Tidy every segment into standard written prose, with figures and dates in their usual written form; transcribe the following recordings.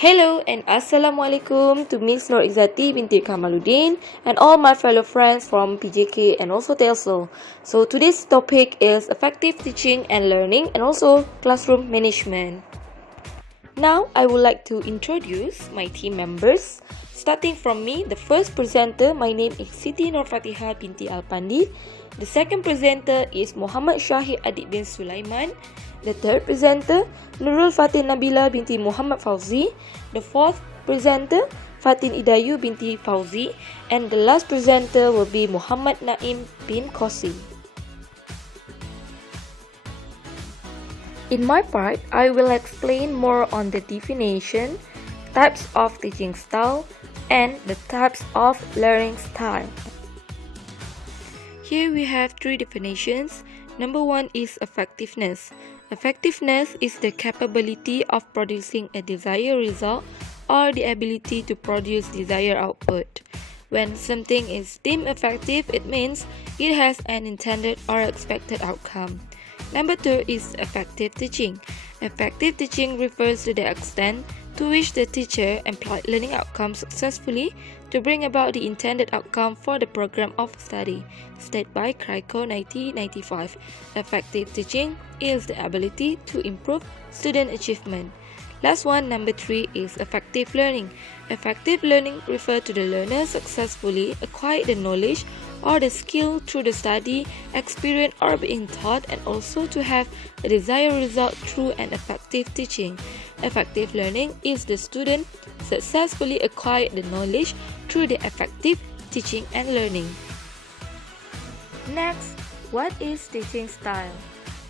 Hello and Assalamualaikum to Miss Nur Izzati binti Kamaluddin and all my fellow friends from PJK and also TELSO. So today's topic is effective teaching and learning and also classroom management. Now I would like to introduce my team members. Starting from me, the first presenter, my name is Siti Nur Fatihah binti Alpandi. The second presenter is Muhammad Syahid Adik bin Sulaiman. The third presenter, Nurul Fatin Nabila binti Muhammad Fauzi. The fourth presenter, Fatin Idayu binti Fauzi. And the last presenter will be Muhammad Naim bin Kosi. In my part, I will explain more on the definition, types of teaching style, and the types of learning style. Here we have three definitions. Number one is effectiveness. Effectiveness is the capability of producing a desired result or the ability to produce desired output. When something is deemed effective, it means it has an intended or expected outcome. Number two is effective teaching. Effective teaching refers to the extent to which the teacher employed learning outcomes successfully to bring about the intended outcome for the program of study, stated by Kraikow 1995. Effective teaching is the ability to improve student achievement. Last one, number three, is effective learning. Effective learning refers to the learner successfully acquired the knowledge or the skill through the study, experience, or being taught, and also to have a desired result through an effective teaching. Effective learning is the student successfully acquired the knowledge through the effective teaching and learning. Next, what is teaching style?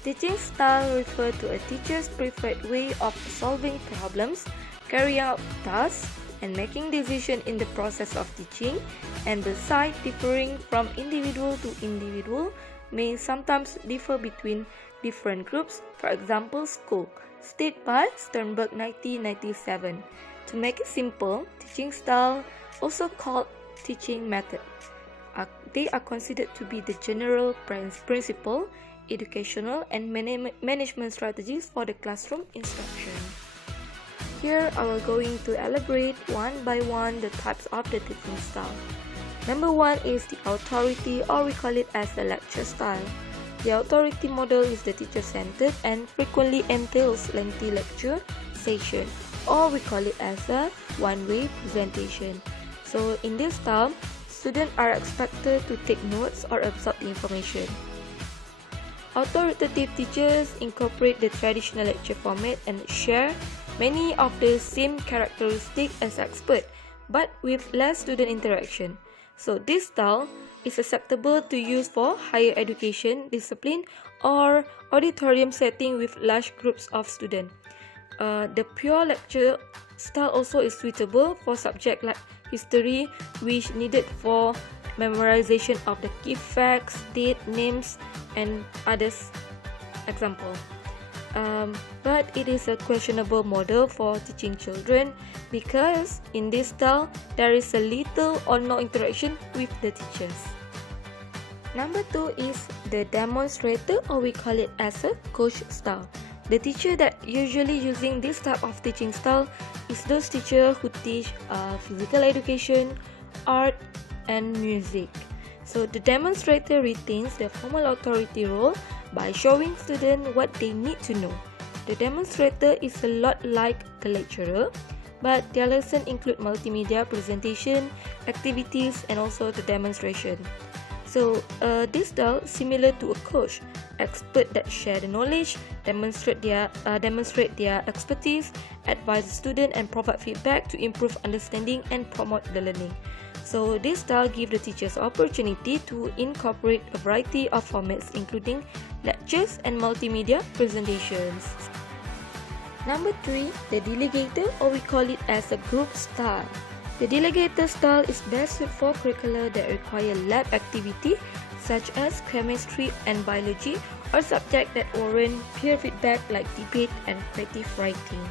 Teaching style refers to a teacher's preferred way of solving problems, carrying out tasks, and making decisions in the process of teaching, and the side differing from individual to individual may sometimes differ between different groups, for example school, stated by Sternberg 1997. To make it simple, teaching style, also called teaching method, they are considered to be the general principle, educational and management strategies for the classroom instruction. Here I will going to elaborate one by one the types of the teaching style. Number one is the authority, or we call it as the lecture style. The authority model is the teacher-centered and frequently entails lengthy lecture session, or we call it as a one-way presentation. So in this style, students are expected to take notes or absorb the information. Authoritative teachers incorporate the traditional lecture format and share many of the same characteristics as expert, but with less student interaction. So this style is acceptable to use for higher education discipline or auditorium setting with large groups of students. The pure lecture style also is suitable for subjects like history, which needed for memorization of the key facts, date, names, and others. Example. But it is a questionable model for teaching children because in this style there is a little or no interaction with the teachers. Number two is the demonstrator, or we call it as a coach style. The teacher that usually using this type of teaching style is those teachers who teach physical education, art, and music. So the demonstrator retains the formal authority role by showing students what they need to know. The demonstrator is a lot like the lecturer, but their lessons include multimedia presentation, activities, and also the demonstration. So this style similar to a coach, expert that share the knowledge, demonstrate their expertise, advise the student, and provide feedback to improve understanding and promote the learning. So this style gives the teachers opportunity to incorporate a variety of formats including lectures and multimedia presentations. Number three, the delegator, or we call it as a group style. The delegator style is best suited for curricula that require lab activity such as chemistry and biology, or subjects that warrant peer feedback like debate and creative writing.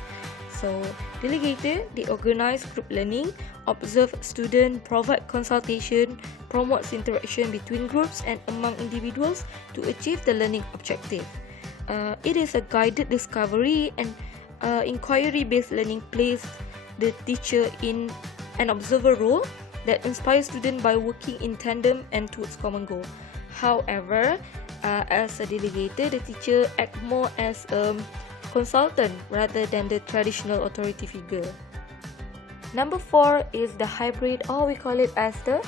So, delegator, they organize group learning, observe students, provide consultation, promotes interaction between groups and among individuals to achieve the learning objective. It is a guided discovery and inquiry-based learning place the teacher in an observer role that inspires students by working in tandem and towards common goal. However, as a delegator, the teacher acts more as a consultant rather than the traditional authority figure. Number 4 is the hybrid, or we call it as the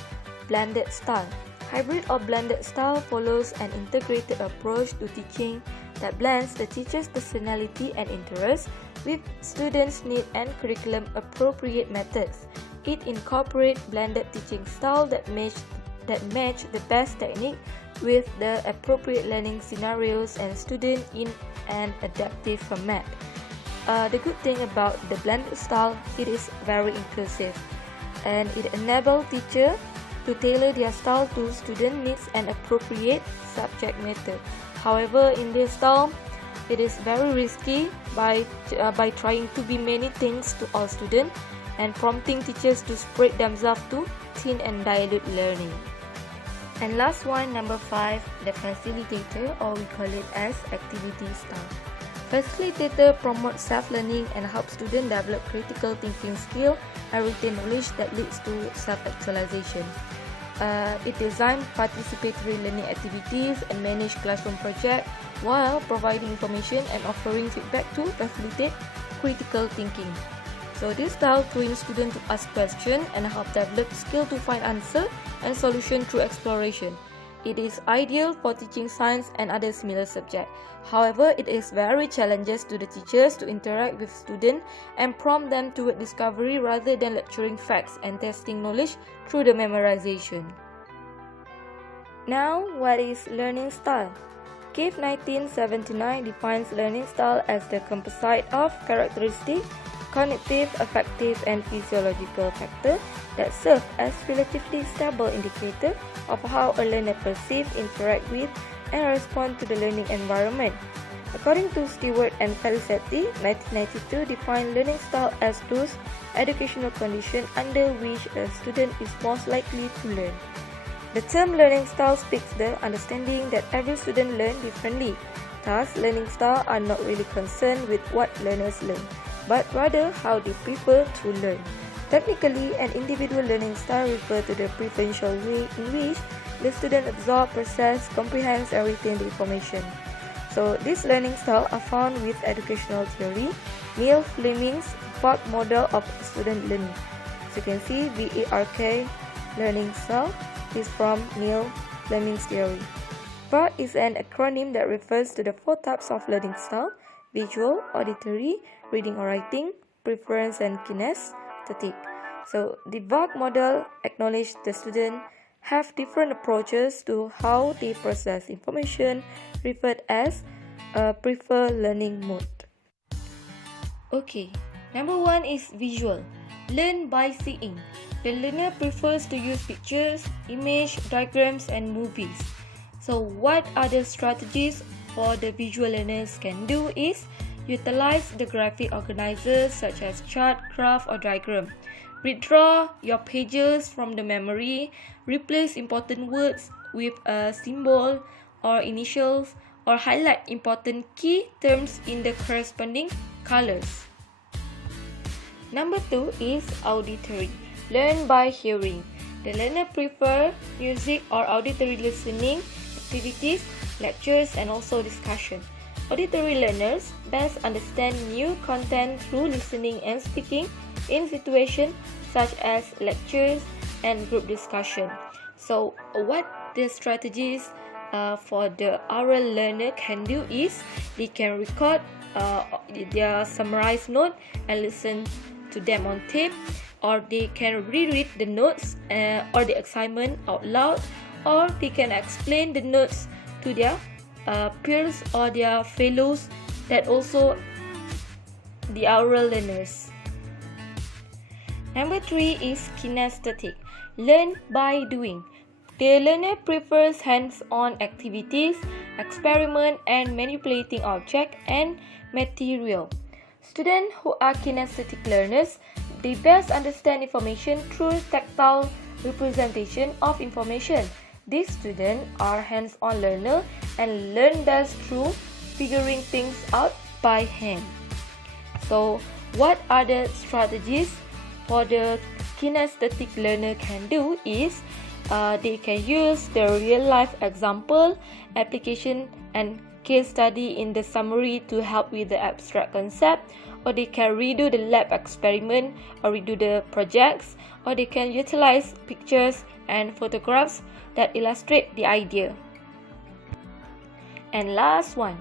blended style. Hybrid or blended style follows an integrated approach to teaching that blends the teacher's personality and interests with students' need and curriculum appropriate methods. It incorporates blended teaching style that match the best technique with the appropriate learning scenarios and student in an adaptive format. The good thing about the blended style, it is very inclusive and it enables teachers to tailor their style to student needs and appropriate subject matter. However, in this style, it is very risky by trying to be many things to all students and prompting teachers to spread themselves to thin and dilute learning. And last one, number 5, the facilitator, or we call it as activity style. Facilitator promotes self-learning and helps students develop critical thinking skill and retain knowledge that leads to self-actualization. It designs participatory learning activities and manage classroom projects while providing information and offering feedback to facilitate critical thinking. So this style trains students to ask questions and help develop skill to find answer and solution through exploration. It is ideal for teaching science and other similar subjects. However, it is very challenges to the teachers to interact with students and prompt them toward discovery rather than lecturing facts and testing knowledge through the memorization. Now, what is learning style? Cave 1979 defines learning style as the composite of characteristics, cognitive, affective, and physiological factors that serve as relatively stable indicator of how a learner perceives, interact with, and respond to the learning environment. According to Stewart and Felicetti, 1992 defined learning style as those educational conditions under which a student is most likely to learn. The term learning style speaks the understanding that every student learns differently. Thus, learning styles are not really concerned with what learners learn, but rather how they prefer to learn. Technically, an individual learning style refers to the preferential way in which the student absorbs, processes, comprehends, and retains the information. So, these learning styles are found with educational theory, Neil Fleming's VARK model of student learning. So, you can see VARK learning style is from Neil Fleming's theory. VARK is an acronym that refers to the 4 types of learning style: visual, auditory, reading or writing, preference, and kinesthetic. So, the VARK model acknowledges the student have different approaches to how they process information, referred as a preferred learning mode. Okay, number 1 is visual. Learn by seeing. The learner prefers to use pictures, image, diagrams, and movies. So, what other strategies for the visual learners can do is utilize the graphic organizers such as chart, graph, or diagram. Redraw your pages from the memory, replace important words with a symbol or initials, or highlight important key terms in the corresponding colors. Number 2 is auditory. Learn by hearing. The learner prefers music or auditory listening activities, lectures, and also discussion. Auditory learners best understand new content through listening and speaking in situations such as lectures and group discussion. So, what the strategies for the oral learner can do is they can record their summarized note and listen to them on tape, or they can reread the notes or the assignment out loud, or they can explain the notes to their peers or their fellows that also the oral learners. Number 3 is kinesthetic. Learn by doing. The learner prefers hands-on activities, experiment, and manipulating objects and material. Students who are kinesthetic learners, they best understand information through tactile representation of information. These students are hands-on learners and learn best through figuring things out by hand. So, what other strategies for the kinesthetic learner can do is they can use the real life example, application and case study in the summary to help with the abstract concept, or they can redo the lab experiment or redo the projects, or they can utilize pictures and photographs that illustrate the idea. And last one,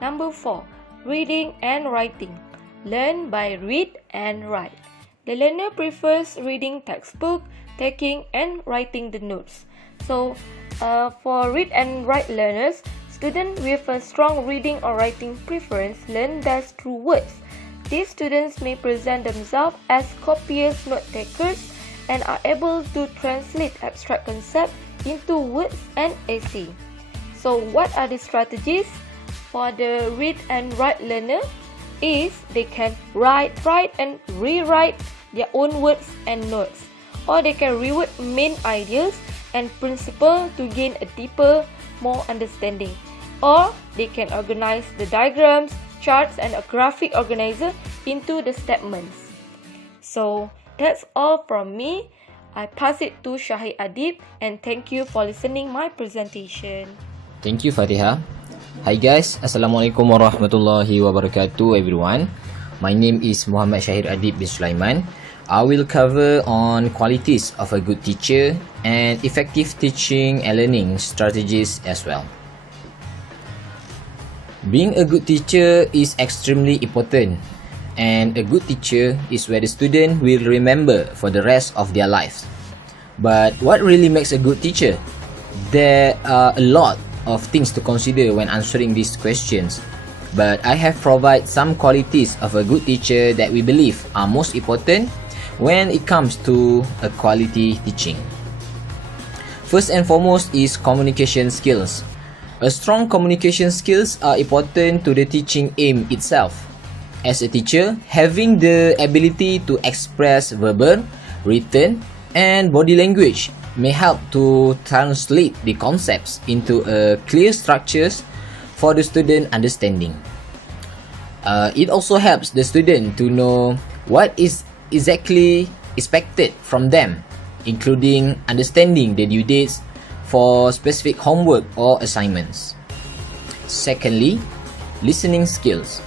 number 4, reading and writing. Learn by read and write. The learner prefers reading textbook, taking and writing the notes. So for read and write learners, students with a strong reading or writing preference learn best through words. These students may present themselves as copious note takers and are able to translate abstract concepts into words and essay. So what are the strategies for the read and write learner? Is they can write and rewrite their own words and notes, or they can reword main ideas and principle to gain a deeper, more understanding, or they can organize the diagrams, charts and a graphic organizer into the statements. So that's all from me. I pass it to Shahid Adib and thank you for listening my presentation. Thank you, Fatiha. Hi guys, Assalamualaikum warahmatullahi wabarakatuh everyone. My name is Muhammad Shahid Adib bin Sulaiman. I will cover on qualities of a good teacher and effective teaching and learning strategies as well. Being a good teacher is extremely important, and a good teacher is where the student will remember for the rest of their lives. But what really makes a good teacher? There are a lot of things to consider when answering these questions, but I have provided some qualities of a good teacher that we believe are most important when it comes to a quality teaching. First and foremost is communication skills. A strong communication skills are important to the teaching aim itself. As a teacher, having the ability to express verbal, written, and body language may help to translate the concepts into clear structures for the student understanding. It also helps the student to know what is exactly expected from them, including understanding the due dates for specific homework or assignments. Secondly, listening skills.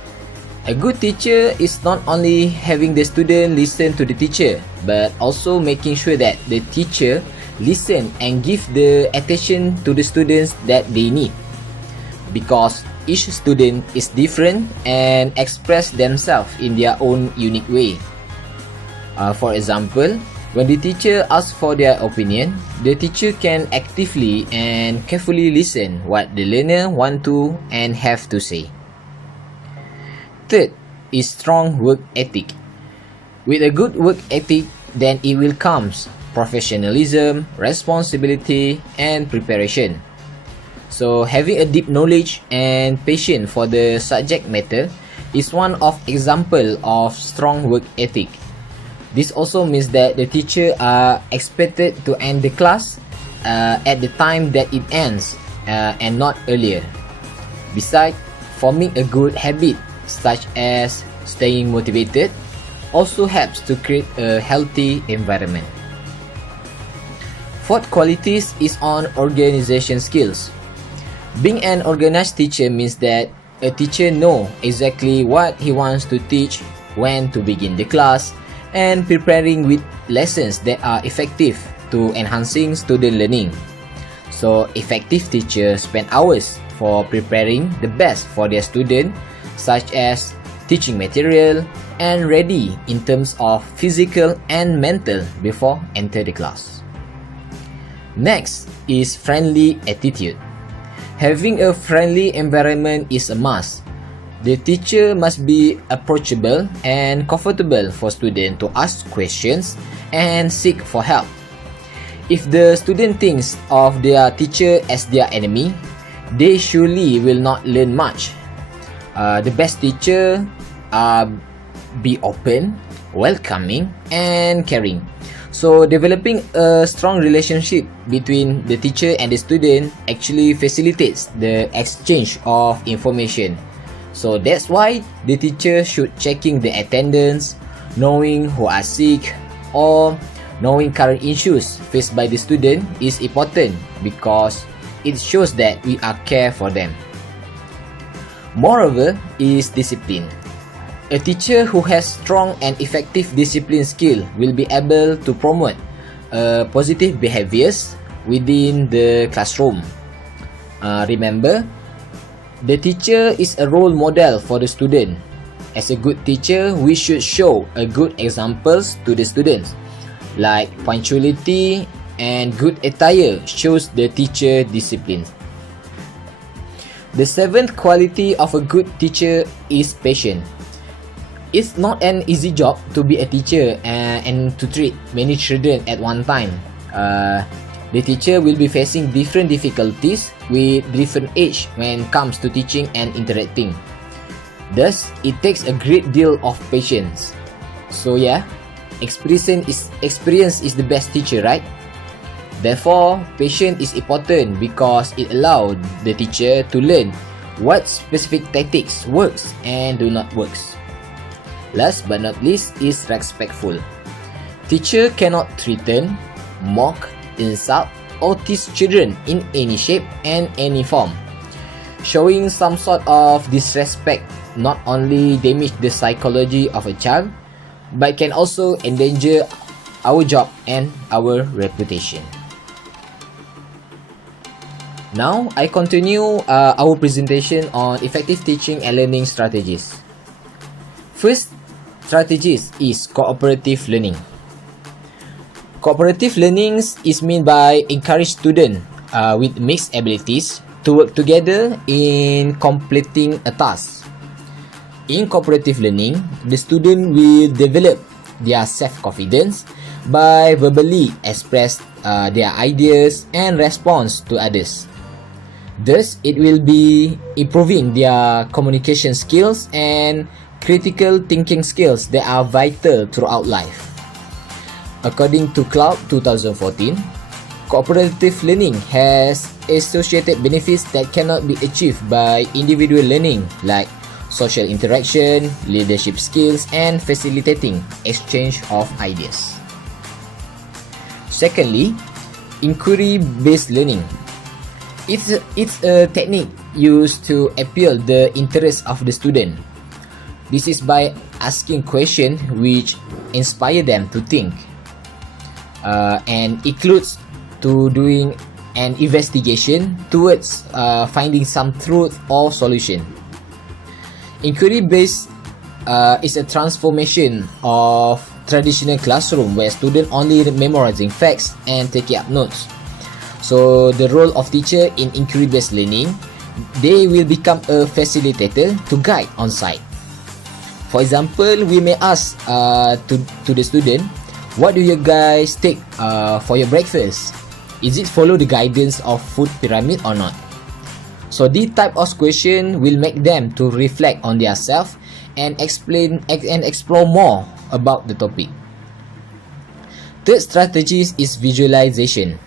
A good teacher is not only having the student listen to the teacher, but also making sure that the teacher listen and give the attention to the students that they need, because each student is different and express themselves in their own unique way. For example, when the teacher asks for their opinion, the teacher can actively and carefully listen what the learner want to and have to say. Third is strong work ethic. With a good work ethic, then it will comes professionalism, responsibility, and preparation. So having a deep knowledge and passion for the subject matter is one of example of strong work ethic. This also means that the teacher are expected to end the class at the time that it ends and not earlier. Besides, forming a good habit such as staying motivated also helps to create a healthy environment. Fourth qualities is on organization skills. Being an organized teacher means that a teacher knows exactly what he wants to teach, when to begin the class, and preparing with lessons that are effective to enhancing student learning. So, effective teachers spend hours for preparing the best for their student, such as teaching material and ready in terms of physical and mental before enter the class. Next is friendly attitude. Having a friendly environment is a must. The teacher must be approachable and comfortable for students to ask questions and seek for help. If the student thinks of their teacher as their enemy, they surely will not learn much. The best teacher be open, welcoming, and caring. So developing a strong relationship between the teacher and the student actually facilitates the exchange of information. So that's why the teacher should checking the attendance, knowing who are sick, or knowing current issues faced by the student is important because it shows that we are care for them. Moreover is discipline. A teacher who has strong and effective discipline skill will be able to promote positive behaviors within the classroom. Remember, the teacher is a role model for the student. As a good teacher, we should show a good examples to the students, like punctuality and good attire shows the teacher discipline. The seventh quality of a good teacher is patience. It's not an easy job to be a teacher and to treat many children at one time. The teacher will be facing different difficulties with different age when it comes to teaching and interacting. Thus, it takes a great deal of patience. So yeah, experience is the best teacher, right? Therefore, patience is important because it allows the teacher to learn what specific tactics works and do not works. Last but not least is respectful. Teacher cannot threaten, mock, insult, or tease children in any shape and any form. Showing some sort of disrespect not only damage the psychology of a child, but can also endanger our job and our reputation. Now, I continue our presentation on effective teaching and learning strategies. First strategies is cooperative learning. Cooperative learning is meant by encourage students with mixed abilities to work together in completing a task. In cooperative learning, the student will develop their self-confidence by verbally express their ideas and response to others. Thus, it will be improving their communication skills and critical thinking skills that are vital throughout life. According to Cloud 2014, cooperative learning has associated benefits that cannot be achieved by individual learning like social interaction, leadership skills, and facilitating exchange of ideas. Secondly, inquiry-based learning. It's a technique used to appeal the interest of the student. This is by asking questions which inspire them to think, and includes to doing an investigation towards finding some truth or solution. Inquiry-based is a transformation of traditional classroom where students only memorizing facts and taking up notes. So the role of teacher in inquiry-based learning, they will become a facilitator to guide on site. For example, we may ask to the student, what do you guys take for your breakfast? Is it follow the guidance of food pyramid or not? So this type of question will make them to reflect on their self and explain and explore more about the topic. Third strategy is visualization.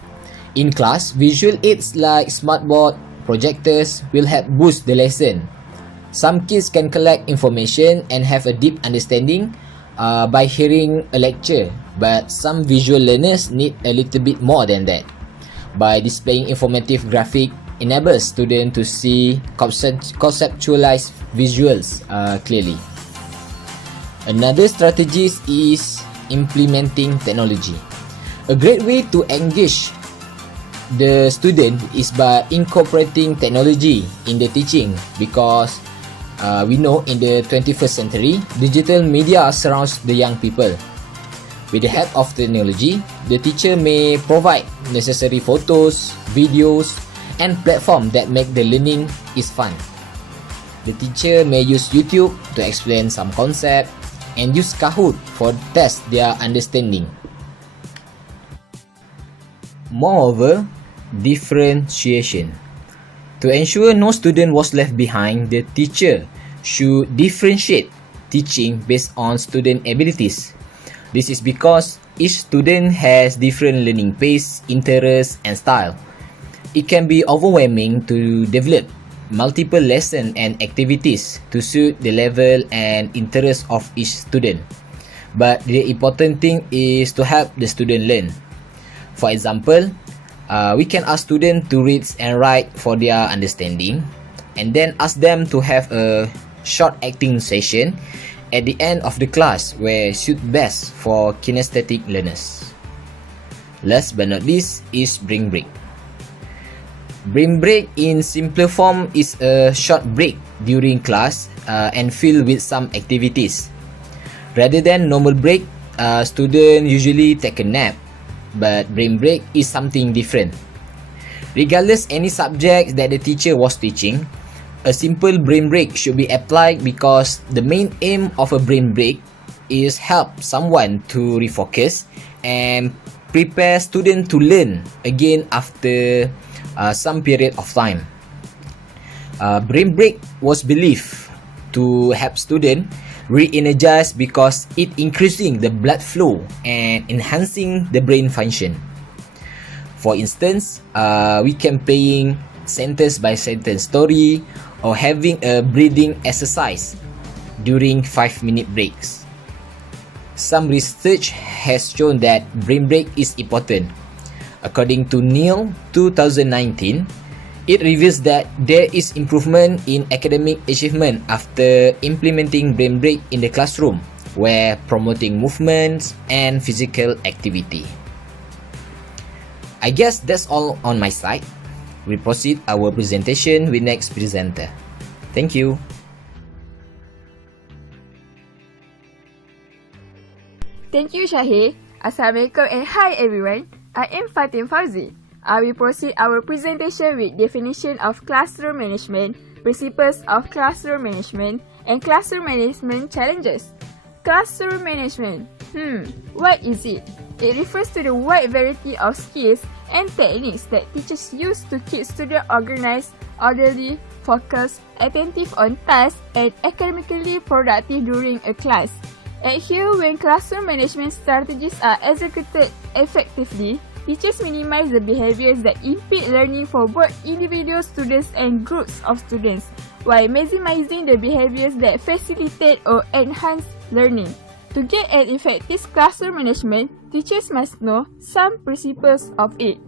In class, visual aids like smartboard, projectors will help boost the lesson. Some kids can collect information and have a deep understanding by hearing a lecture, but some visual learners need a little bit more than that. By displaying informative graphic enables students to see conceptualized visuals clearly. Another strategy is implementing technology. A great way to engage the student is by incorporating technology in the teaching because we know in the 21st century, digital media surrounds the young people. With the help of technology, the teacher may provide necessary photos, videos, and platforms that make the learning is fun. The teacher may use YouTube to explain some concept and use Kahoot for test their understanding. Moreover, differentiation. To ensure no student was left behind, the teacher should differentiate teaching based on student abilities. This is because each student has different learning pace, interests, and style. It can be overwhelming to develop multiple lessons and activities to suit the level and interest of each student. But the important thing is to help the student learn. For example, we can ask students to read and write for their understanding, and then ask them to have a short acting session at the end of the class where suit best for kinesthetic learners. Last but not least is brain break. Brain break in simpler form is a short break during class and filled with some activities. Rather than normal break, students usually take a nap, but brain break is something different. Regardless any subject that the teacher was teaching, a simple brain break should be applied because the main aim of a brain break is help someone to refocus and prepare students to learn again after some period of time. Brain break was believed to help students re-energize because it increasing the blood flow and enhancing the brain function. For instance, we can playing sentence by sentence story or having a breathing exercise during 5-minute breaks. Some research has shown that brain break is important. According to Neil 2019, it reveals that there is improvement in academic achievement after implementing brain break in the classroom, where promoting movements and physical activity. I guess that's all on my side. We proceed our presentation with next presenter. Thank you. Thank you, Shahir. Assalamualaikum and hi everyone. I am Fatin Fauzi. I will proceed our presentation with definition of classroom management, principles of classroom management, and classroom management challenges. Classroom management. What is it? It refers to the wide variety of skills and techniques that teachers use to keep students organized, orderly, focused, attentive on tasks, and academically productive during a class. At here, when classroom management strategies are executed effectively, teachers minimize the behaviors that impede learning for both individual students and groups of students, while maximizing the behaviors that facilitate or enhance learning. To get an effective classroom management, teachers must know some principles of it.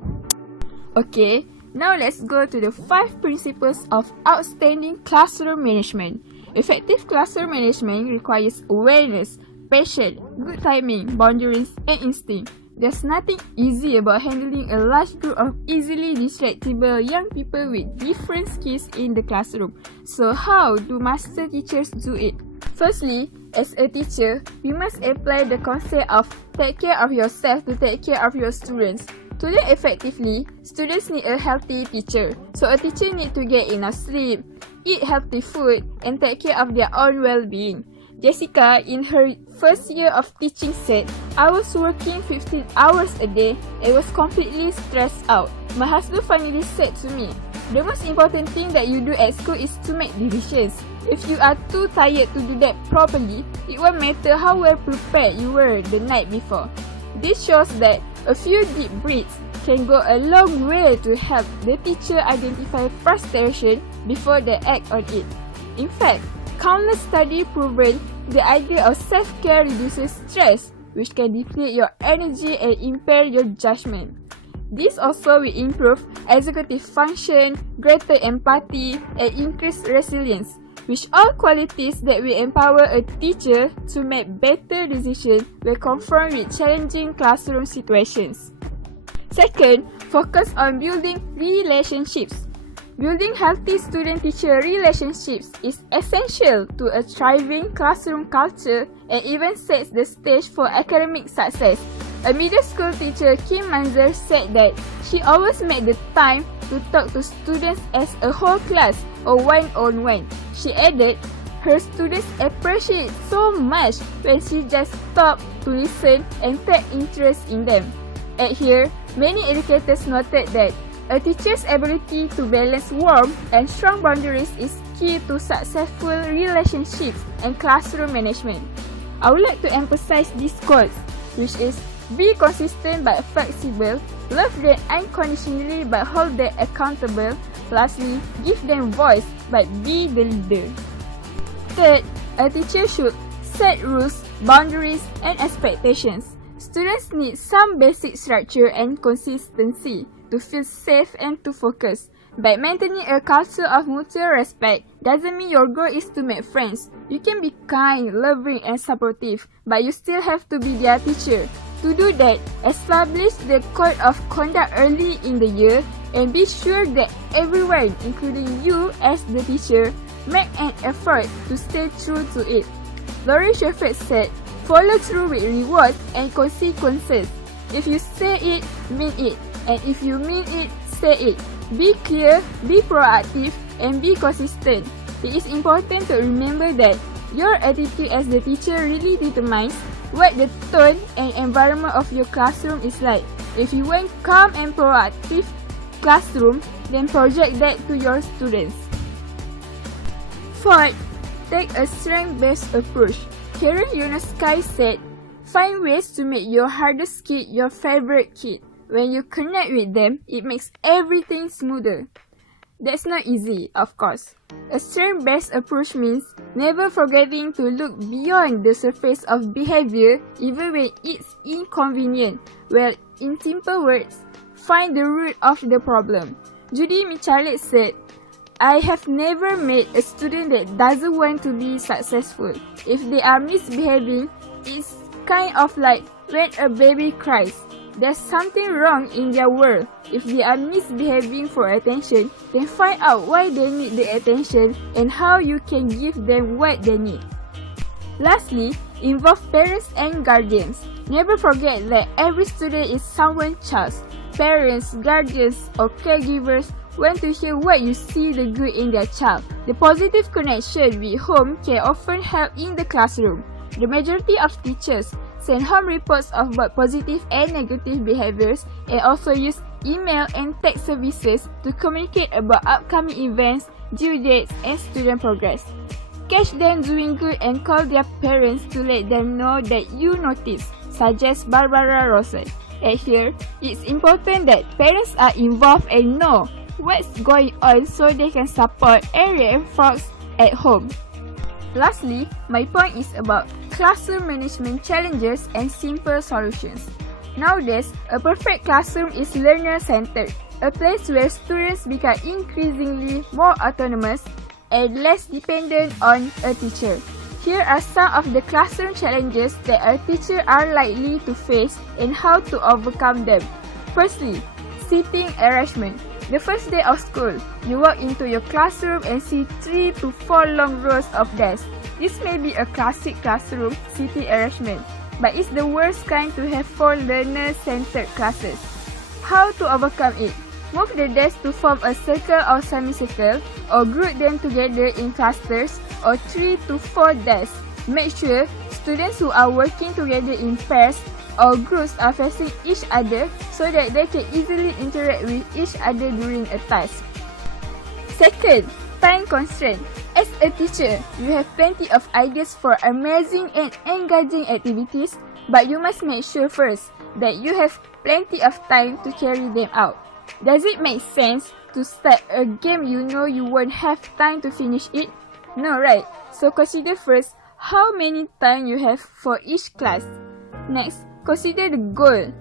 Okay, now let's go to the 5 principles of outstanding classroom management. Effective classroom management requires awareness, patience, good timing, boundaries, and instinct. There's nothing easy about handling a large group of easily distractible young people with different skills in the classroom. So how do master teachers do it? Firstly, as a teacher, we must apply the concept of take care of yourself to take care of your students. To learn effectively, students need a healthy teacher. So a teacher needs to get enough sleep, eat healthy food, and take care of their own well-being. Jessica, in her first year of teaching, said, I was working 15 hours a day and was completely stressed out. My husband finally said to me, the most important thing that you do at school is to make decisions. If you are too tired to do that properly, it won't matter how well prepared you were the night before. This shows that a few deep breaths can go a long way to help the teacher identify frustration before they act on it. In fact, countless studies proven the idea of self-care reduces stress, which can deplete your energy and impair your judgment. This also will improve executive function, greater empathy, and increased resilience, which are qualities that will empower a teacher to make better decisions when confronted with challenging classroom situations. Second, focus on building relationships. Building healthy student-teacher relationships is essential to a thriving classroom culture and even sets the stage for academic success. A middle school teacher, Kim Manzer, said that she always made the time to talk to students as a whole class or one-on-one. She added, her students appreciate it so much when she just stopped to listen and take interest in them. At here, many educators noted that a teacher's ability to balance warm and strong boundaries is key to successful relationships and classroom management. I would like to emphasize these quotes, which is be consistent but flexible, love them unconditionally but hold them accountable, Lastly, give them voice, but be the leader. Third, a teacher should set rules, boundaries, and expectations. Students need some basic structure and consistency to feel safe and to focus. By maintaining a culture of mutual respect doesn't mean your goal is to make friends. You can be kind, loving, and supportive, but you still have to be their teacher. To do that, establish the code of conduct early in the year and be sure that everyone, including you as the teacher, make an effort to stay true to it. Laurie Sheffield said, "Follow through with rewards and consequences. If you say it, mean it. And if you mean it, say it. Be clear, be proactive, and be consistent." It is important to remember that your attitude as the teacher really determines what the tone and environment of your classroom is like. If you want calm and proactive classroom, then project that to your students. Fourth, take a strength-based approach. Karen Yonosky said, "Find ways to make your hardest kid your favorite kid. When you connect with them, it makes everything smoother." That's not easy, of course. A strength-based approach means never forgetting to look beyond the surface of behavior even when it's inconvenient. Well, in simple words, find the root of the problem. Judy Michalek said, "I have never met a student that doesn't want to be successful. If they are misbehaving, it's kind of like when a baby cries. There's something wrong in their world. If they are misbehaving for attention, then find out why they need the attention and how you can give them what they need." Lastly, involve parents and guardians. Never forget that every student is someone's child. Parents, guardians, or caregivers want to hear what you see the good in their child. The positive connection with home can often help in the classroom. The majority of teachers send home reports of both positive and negative behaviors and also use email and text services to communicate about upcoming events, due dates, and student progress. Catch them doing good and call their parents to let them know that you notice, suggests Barbara Rosen. And here, it's important that parents are involved and know what's going on so they can support and reinforce at home. Lastly, my point is about classroom management challenges and simple solutions. Nowadays, a perfect classroom is learner-centered, a place where students become increasingly more autonomous and less dependent on a teacher. Here are some of the classroom challenges that a teacher are likely to face and how to overcome them. Firstly, seating arrangement. The first day of school, you walk into your classroom and see 3 to 4 long rows of desks. This may be a classic classroom seating arrangement, but it's the worst kind to have 4 learner-centered classes. How to overcome it? Move the desks to form a circle or semicircle, or group them together in clusters or 3 to 4 desks. Make sure students who are working together in pairs or groups are facing each other so that they can easily interact with each other during a task. Second, time constraint. As a teacher, you have plenty of ideas for amazing and engaging activities, but you must make sure first that you have plenty of time to carry them out. Does it make sense to start a game you know you won't have time to finish it? No, right? So consider first how many time you have for each class. Next, consider the goal.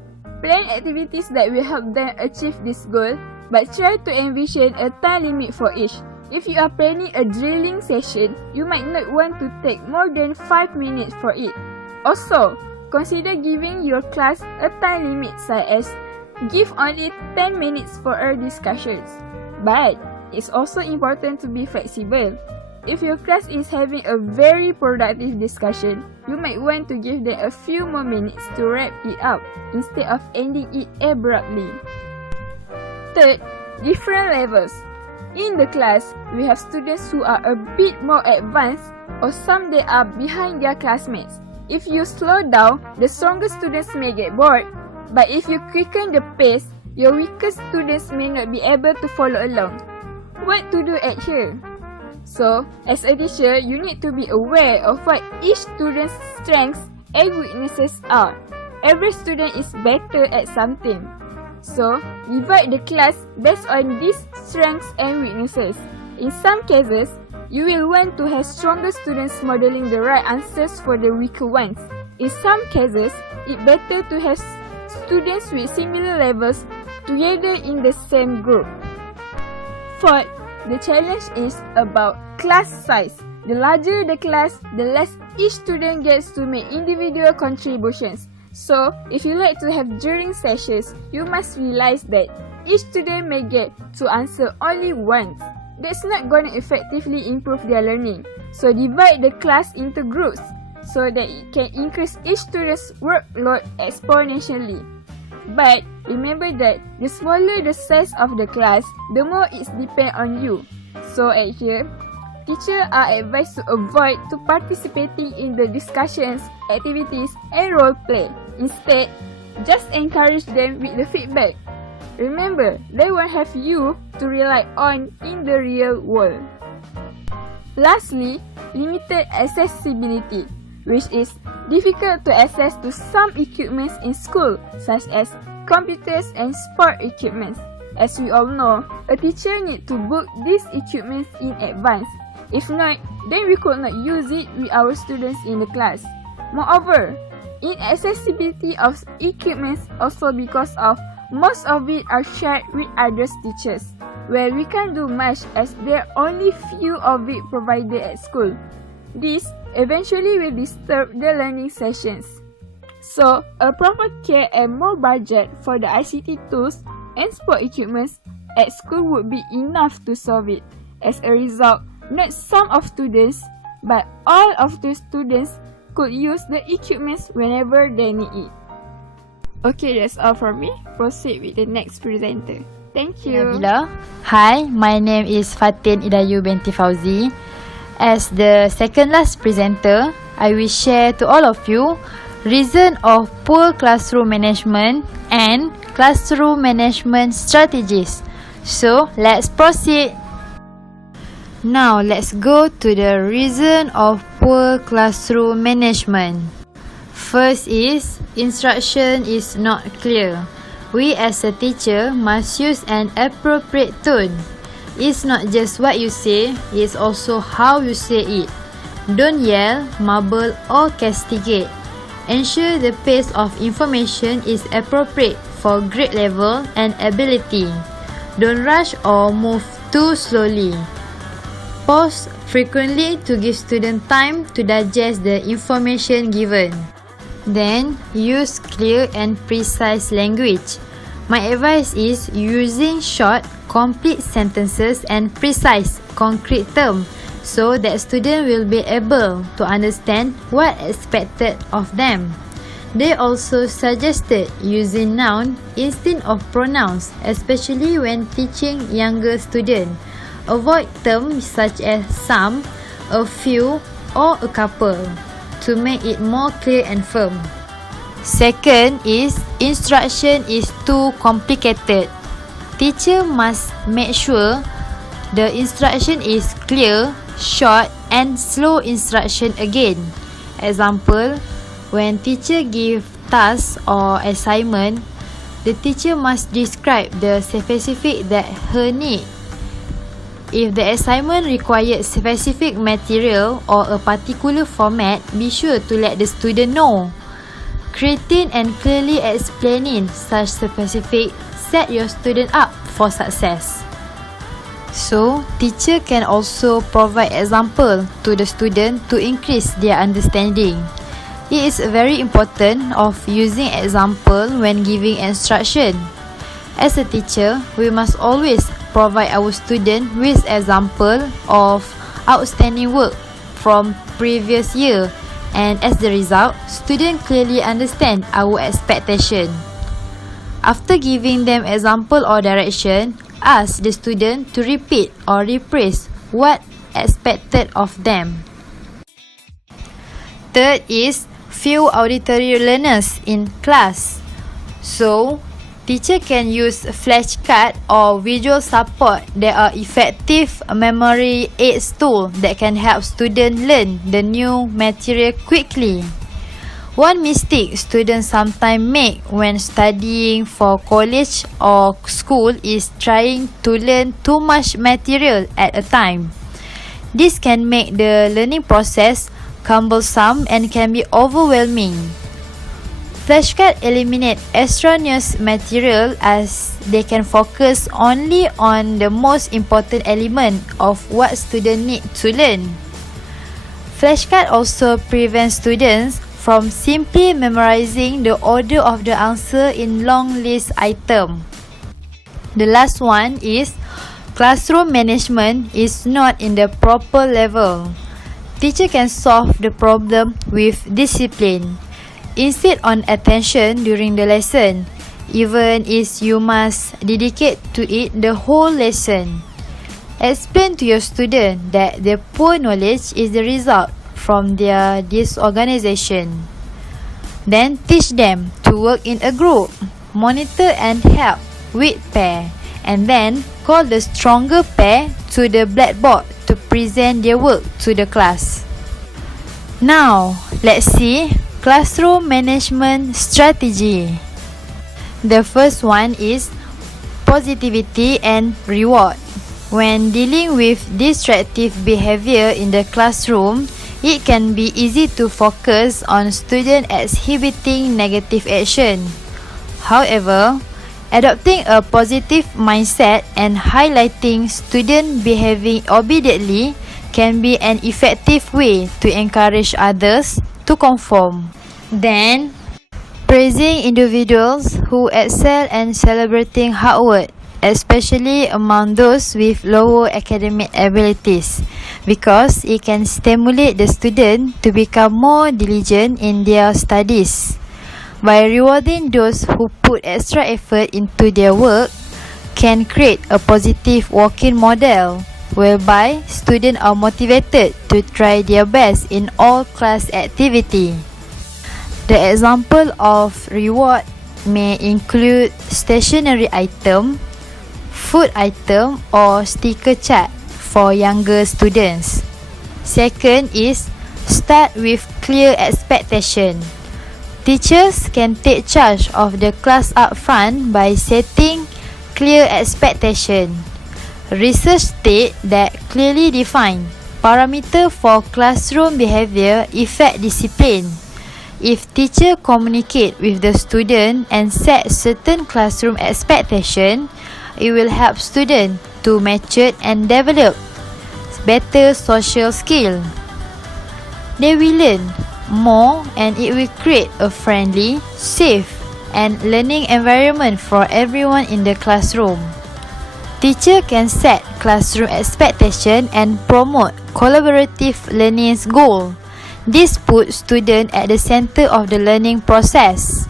Plan activities that will help them achieve this goal, but try to envision a time limit for each. If you are planning a drilling session, you might not want to take more than 5 minutes for it. Also, consider giving your class a time limit such as give only 10 minutes for our discussions. But it's also important to be flexible. If your class is having a very productive discussion, you might want to give them a few more minutes to wrap it up instead of ending it abruptly. Third, different levels. In the class, we have students who are a bit more advanced or some that are behind their classmates. If you slow down, the stronger students may get bored, but if you quicken the pace, your weaker students may not be able to follow along. What to do at here? So, as a teacher, you need to be aware of what each student's strengths and weaknesses are. Every student is better at something. So, divide the class based on these strengths and weaknesses. In some cases, you will want to have stronger students modeling the right answers for the weaker ones. In some cases, it's better to have students with similar levels together in the same group. Fourth, the challenge is about class size. The larger the class, the less each student gets to make individual contributions. So, if you like to have during sessions, you must realize that each student may get to answer only once. That's not going to effectively improve their learning. So, divide the class into groups so that it can increase each student's workload exponentially. But remember that the smaller the size of the class, the more it depends on you. So at here, teachers are advised to avoid to participating in the discussions, activities, and role play. Instead, just encourage them with the feedback. Remember, they won't have you to rely on in the real world. Lastly, limited accessibility, which is difficult to access to some equipments in school, such as computers and sport equipments. As we all know, a teacher needs to book these equipments in advance. If not, then we could not use it with our students in the class. Moreover, inaccessibility of equipments also because of most of it are shared with other teachers, where we can't do much as there are only few of it provided at school. This eventually will disturb the learning sessions. So, a proper care and more budget for the ICT tools and sport equipments at school would be enough to solve it. As a result, not some of students, but all of the students could use the equipments whenever they need it. Okay, that's all from me. Proceed with the next presenter. Thank you. Nabila. Hi, my name is Fatin Idayu binti Fauzi. As the second last presenter, I will share to all of you reason of poor classroom management and classroom management strategies. So, let's proceed. Now, let's go to the reason of poor classroom management. First is, instruction is not clear. We as a teacher must use an appropriate tone. It's not just what you say, it's also how you say it. Don't yell, marble or castigate. Ensure the pace of information is appropriate for grade level and ability. Don't rush or move too slowly. Pause frequently to give students time to digest the information given. Then, use clear and precise language. My advice is using short, complete sentences and precise, concrete terms so that students will be able to understand what is expected of them. They also suggested using noun instead of pronouns, especially when teaching younger students. Avoid terms such as some, a few, or a couple to make it more clear and firm. Second is instruction is too complicated. Teacher must make sure the instruction is clear, short, and slow instruction again. Example, when teacher give task or assignment, the teacher must describe the specific that her need. If the assignment requires specific material or a particular format, be sure to let the student know. Creating and clearly explaining such specific set your student up for success. So, teacher can also provide example to the student to increase their understanding. It is very important of using example when giving instruction. As a teacher, we must always provide our student with example of outstanding work from previous year, and as the result, students clearly understand our expectation. After giving them example or direction, ask the student to repeat or rephrase what expected of them. Third is few auditory learners in class. So, teacher can use flashcard or visual support that are effective memory aids tool that can help students learn the new material quickly. One mistake students sometimes make when studying for college or school is trying to learn too much material at a time. This can make the learning process cumbersome and can be overwhelming. Flashcards eliminate extraneous material as they can focus only on the most important element of what students need to learn. Flashcards also prevent students from simply memorizing the order of the answer in long list item. The last one is classroom management is not in the proper level. Teacher can solve the problem with discipline. Instead on attention during the lesson, even if you must dedicate to it the whole lesson. Explain to your student that their poor knowledge is the result from their disorganization. Then teach them to work in a group, monitor and help with pair, and then call the stronger pair to the blackboard to present their work to the class. Now, let's see classroom management strategy. The first one is positivity and reward. When dealing with destructive behavior in the classroom, it can be easy to focus on students exhibiting negative action. However, adopting a positive mindset and highlighting students behaving obediently can be an effective way to encourage others to conform. Then, praising individuals who excel and celebrating hard work, especially among those with lower academic abilities, because it can stimulate the student to become more diligent in their studies. By rewarding those who put extra effort into their work, can create a positive working model, whereby students are motivated to try their best in all class activity. The example of reward may include stationery item, food item or sticker chart for younger students. Second is start with clear expectation. Teachers can take charge of the class up front by setting clear expectation. Research states that clearly defined parameters for classroom behavior affect discipline. If teacher communicate with the student and set certain classroom expectation, it will help students to mature and develop better social skill. They will learn more and it will create a friendly, safe and learning environment for everyone in the classroom. Teacher can set classroom expectation and promote collaborative learning goal. This puts students at the center of the learning process.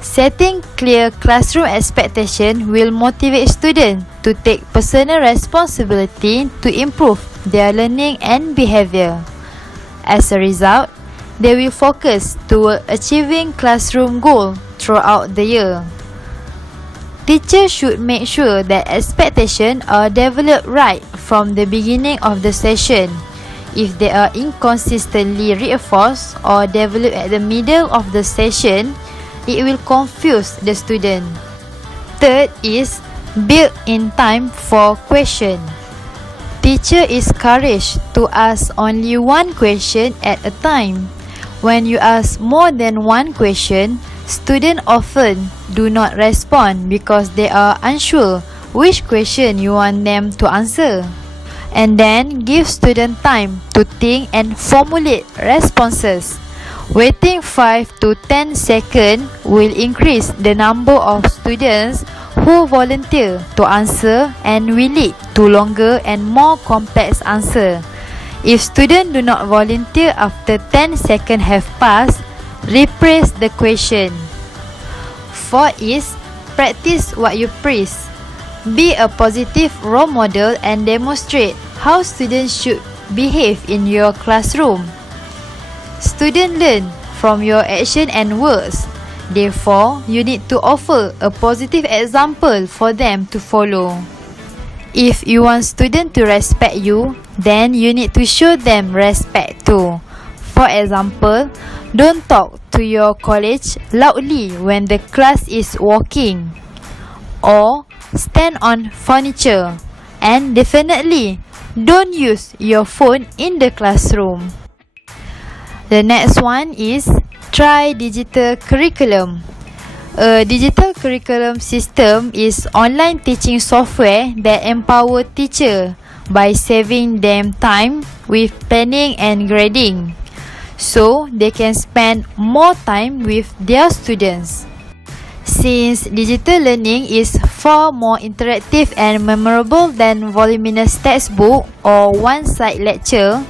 Setting clear classroom expectation will motivate students to take personal responsibility to improve their learning and behavior. As a result, they will focus toward achieving classroom goals throughout the year. Teachers should make sure that expectations are developed right from the beginning of the session. If they are inconsistently reinforced or developed at the middle of the session, it will confuse the student. Third is build in time for question. Teacher is encouraged to ask only one question at a time. When you ask more than one question, students often do not respond because they are unsure which question you want them to answer. And then give students time to think and formulate responses. Waiting 5 to 10 seconds will increase the number of students who volunteer to answer and will lead to longer and more complex answer. If students do not volunteer after 10 seconds have passed, rephrase the question. Fourth is practice what you preach. Be a positive role model and demonstrate how students should behave in your classroom. Students learn from your action and words. Therefore, you need to offer a positive example for them to follow. If you want students to respect you, then you need to show them respect too. For example, don't talk to your colleague loudly when the class is walking, or stand on furniture, and definitely don't use your phone in the classroom. The next one is try digital curriculum. A digital curriculum system is online teaching software that empower teacher by saving them time with planning and grading, so they can spend more time with their students. Since digital learning is far more interactive and memorable than voluminous textbook or one-side lecture,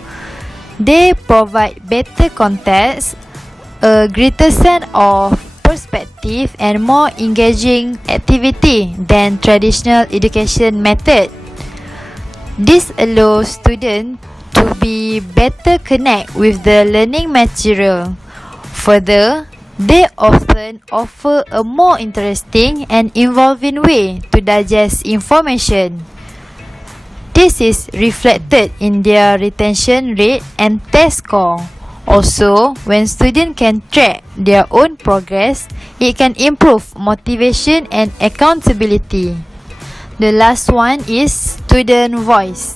they provide better context, a greater sense of perspective, and more engaging activity than traditional education method. This allows students to be better connect with the learning material. Further, they often offer a more interesting and involving way to digest information. This is reflected in their retention rate and test score. Also, when students can track their own progress, it can improve motivation and accountability. The last one is student voice.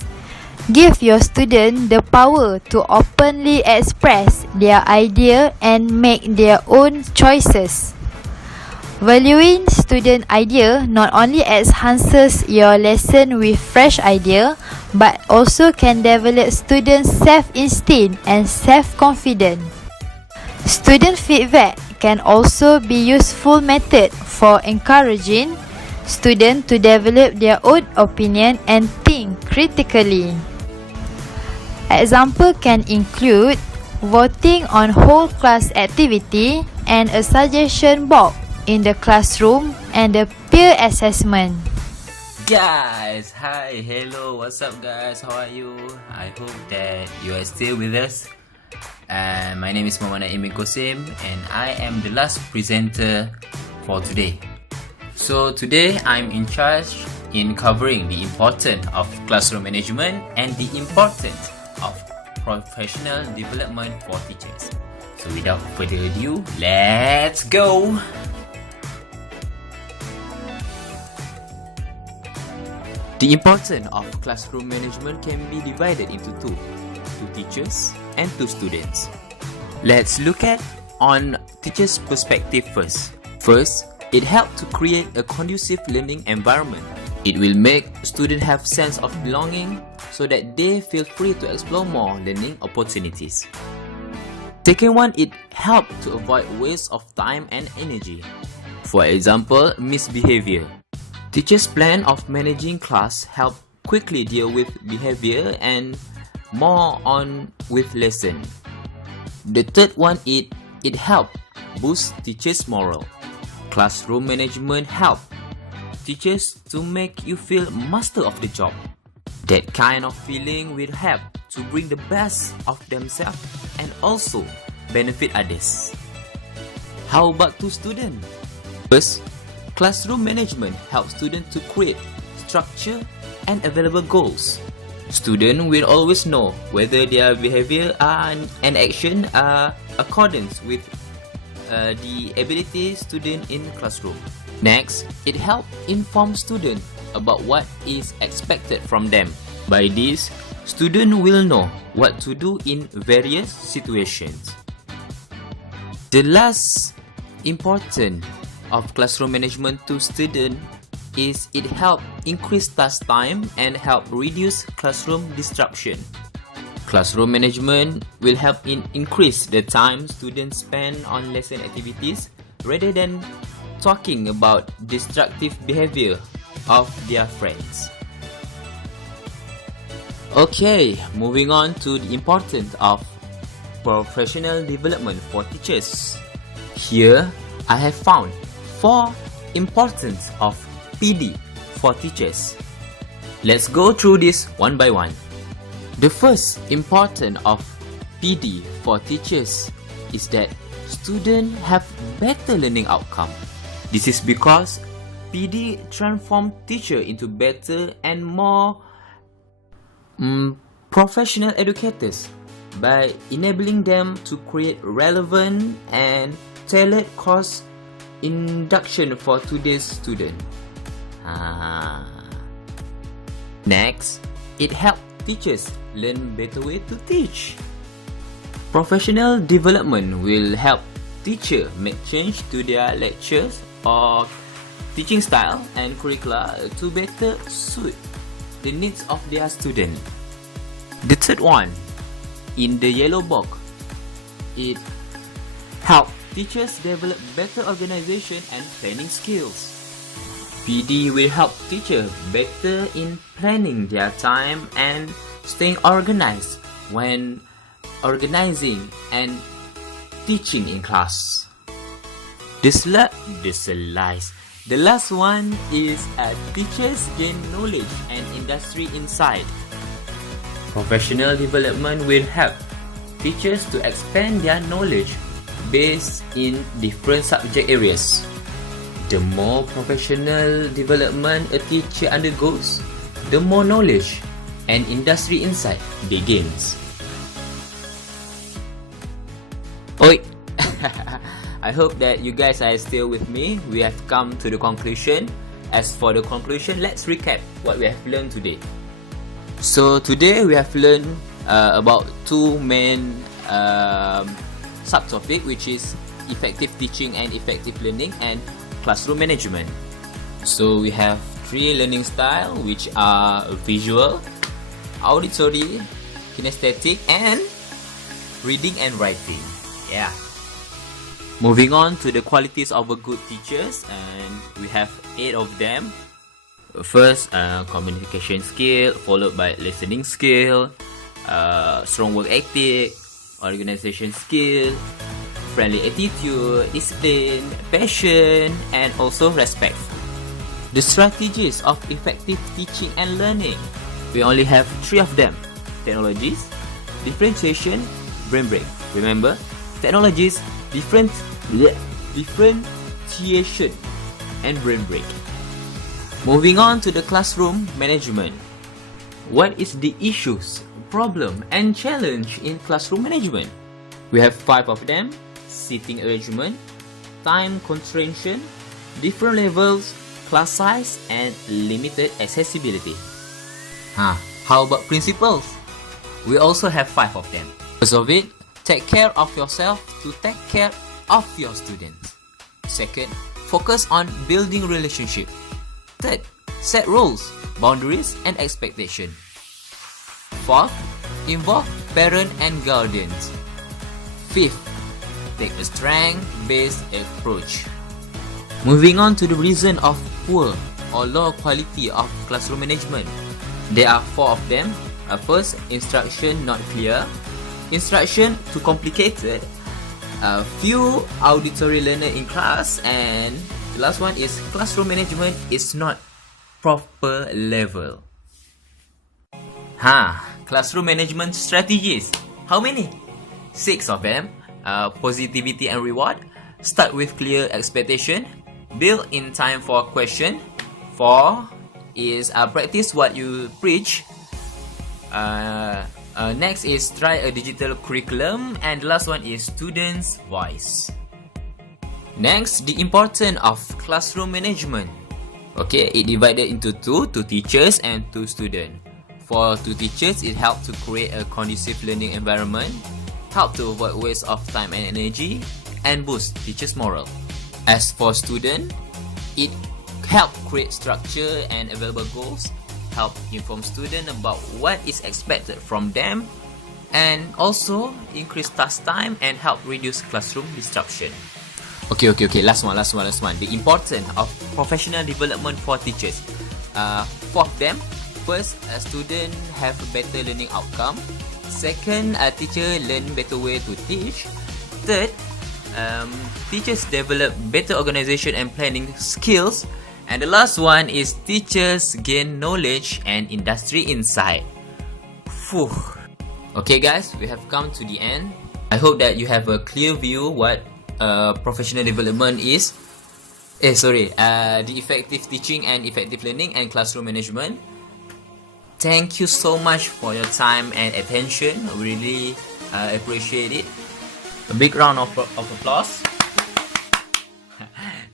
Give your student the power to openly express their idea and make their own choices. Valuing student idea not only enhances your lesson with fresh idea, but also can develop students' self-esteem and self-confidence. Student feedback can also be useful method for encouraging students to develop their own opinion and think critically. Example can include voting on whole class activity and a suggestion box in the classroom and the peer assessment. Guys, hi, hello, what's up guys, how are you? I hope that you are still with us. And my name is Muhammad Naim bin Qasim, and I am the last presenter for today. So today I'm in charge in covering the importance of classroom management and the importance of professional development for teachers. So without further ado, let's go! The importance of classroom management can be divided into two, to teachers and to students. Let's look at on teachers' perspective first. First, it helps to create a conducive learning environment. It will make students have sense of belonging so that they feel free to explore more learning opportunities. Second one, it helps to avoid waste of time and energy. For example, misbehavior. Teachers' plan of managing class help quickly deal with behavior and more on with lesson. The third one, it help boost teachers' morale. Classroom management help teachers to make you feel master of the job. That kind of feeling will help to bring the best of themselves and also benefit others. How about to students? First, classroom management helps students to create structure and available goals. Students will always know whether their behavior and action are accordance with the ability student in classroom. Next, it helps inform students about what is expected from them. By this, students will know what to do in various situations. The last important of classroom management to students is it help increase task time and help reduce classroom disruption. Classroom management will help in increase the time students spend on lesson activities rather than talking about destructive behavior of their friends. Okay, moving on to the importance of professional development for teachers. Here, I have found 4 importance of PD for teachers. Let's go through this one by one. The first importance of PD for teachers is that students have better learning outcome. This is because PD transforms teacher into better and more professional educators. by enabling them to create relevant and tailored course induction for today's student. Next, it helps teachers learn better way to teach. Professional development will help teacher make change to their lectures or teaching style and curricula to better suit the needs of their student. The third one, in the yellow box, it helps teachers develop better organization and planning skills. PD will help teachers better in planning their time and staying organized when organizing and teaching in class. The last one is teachers gain knowledge and industry insight. Professional development will help teachers to expand their knowledge based in different subject areas. The more professional development a teacher undergoes, the more knowledge and industry insight they gains. Oi! I hope that you guys are still with me. We have come to the conclusion. As for the conclusion, let's recap what we have learned today. So today we have learned about two main subtopic, which is effective teaching and effective learning and classroom management. So we have three learning styles, which are visual, auditory, kinesthetic, and reading and writing. Yeah. Moving on to the qualities of a good teachers, and we have 8 of them. First, communication skill, followed by listening skill, strong work ethic, organization skill, friendly attitude, discipline, passion, and also respect. The strategies of effective teaching and learning, we only have 3 of them. Technologies, differentiation, brain break. Remember, technologies, differentiation, and brain break. Moving on to the classroom management. What is the issues, problem, and challenge in classroom management? We have 5 of them: seating arrangement, time constraint, different levels, class size, and limited accessibility. How about principles? We also have 5 of them. First of it, take care of yourself to take care of your students. Second, focus on building relationship. Third, set rules, boundaries, and expectation. Fourth, involve parent and guardians. Fifth, take a strength-based approach. Moving on to the reason of poor or low quality of classroom management. There are 4 of them. First, instruction not clear, instruction too complicated, few auditory learner in class, and the last one is classroom management is not proper level. Classroom management strategies. How many? 6 of them. Positivity and reward. Start with clear expectation. Build in time for question. 4 is practice what you preach. Next is try a digital curriculum, and the last one is students' voice. Next, the importance of classroom management. Okay, it divided into 2 teachers and 2 students. For 2 teachers, it helps to create a conducive learning environment, help to avoid waste of time and energy, and boost teachers' morale. As for students, it helps create structure and available goals, help inform students about what is expected from them, and also increase task time and help reduce classroom disruption. Okay, last one. The importance of professional development for teachers. 4 of them. First, a student have a better learning outcome. Second, a teacher learn better way to teach. Third, teachers develop better organization and planning skills. And the last one is teachers gain knowledge and industry insight. Okay guys, we have come to the end. I hope that you have a clear view what professional development is. The effective teaching and effective learning and classroom management. Thank you so much for your time and attention. I really I appreciate it. A big round of applause.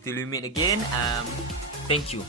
Till we meet again, thank you.